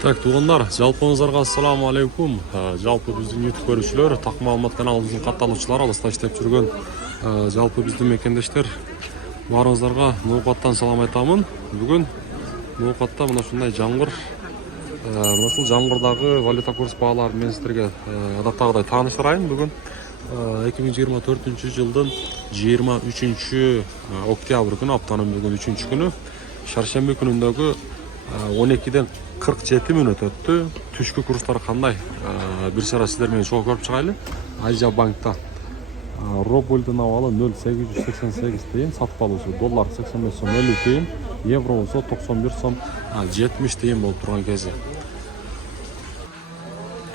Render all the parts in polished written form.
Так, туғандар, жалпыңыздарга ассаламу алейкум. Жалпы биздин YouTube көрүүчүлөр, так маалымат каналыбыздын катталуучулары, алыста иштеп жүргөн жалпы биздин мекендештер баарыңыздарга Ноокаттан салам айтамын. Бүгүн Ноокатта мына ушундай жамгыр, мына ушул жамгырдагы валюта курс бааларын мен сиздерге адаттагыдай тааныштырайын. Бүгүн 2024 жылдын 23 октябрь күнү, аптанын бүгүн 3-күнү, шаршемби күнүндөгү 12-ден 47 мүнөт өттү. Түшкү курстар кандай? Бир сара сиздер менен чогуу көрүп чыгайлы. Азия банкта рубльдин абалы 0,888 тыйын, сатып алуусу доллар 85 сом 50 тыйын, евро болсо 91 сом 70 тыйын болуп турган кези.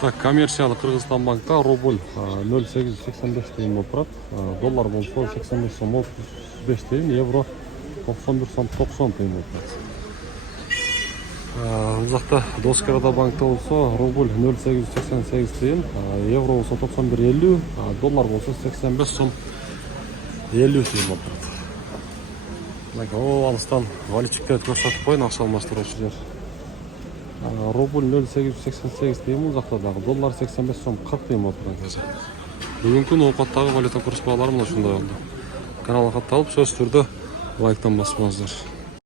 Так, коммерциялык Кыргызстан банкта рубль 0,885 тыйын болуп турат, доллар болсо 85 сом 35 тыйын, евро 91 сом 90 тыйын болуп турат. Узакта Доскарада банкта болсо рубль 0,888 тыйын, евро болсо 91,50, доллар болсо 85 сом 50 тыйын болуп турат. Алыстан валютчиктерди көрсөтүп коюн, акча алмаштыруучу жер. Рубль 0,888 тыйын, узакта дагы доллар 85 сом 40 тыйын болуп турган кези. Бүгүнкү Ноокаттагы валюта курс баалары мына ушундай болду. Каналга катталып, сөзсүз түрдө лайктан басыңыздар.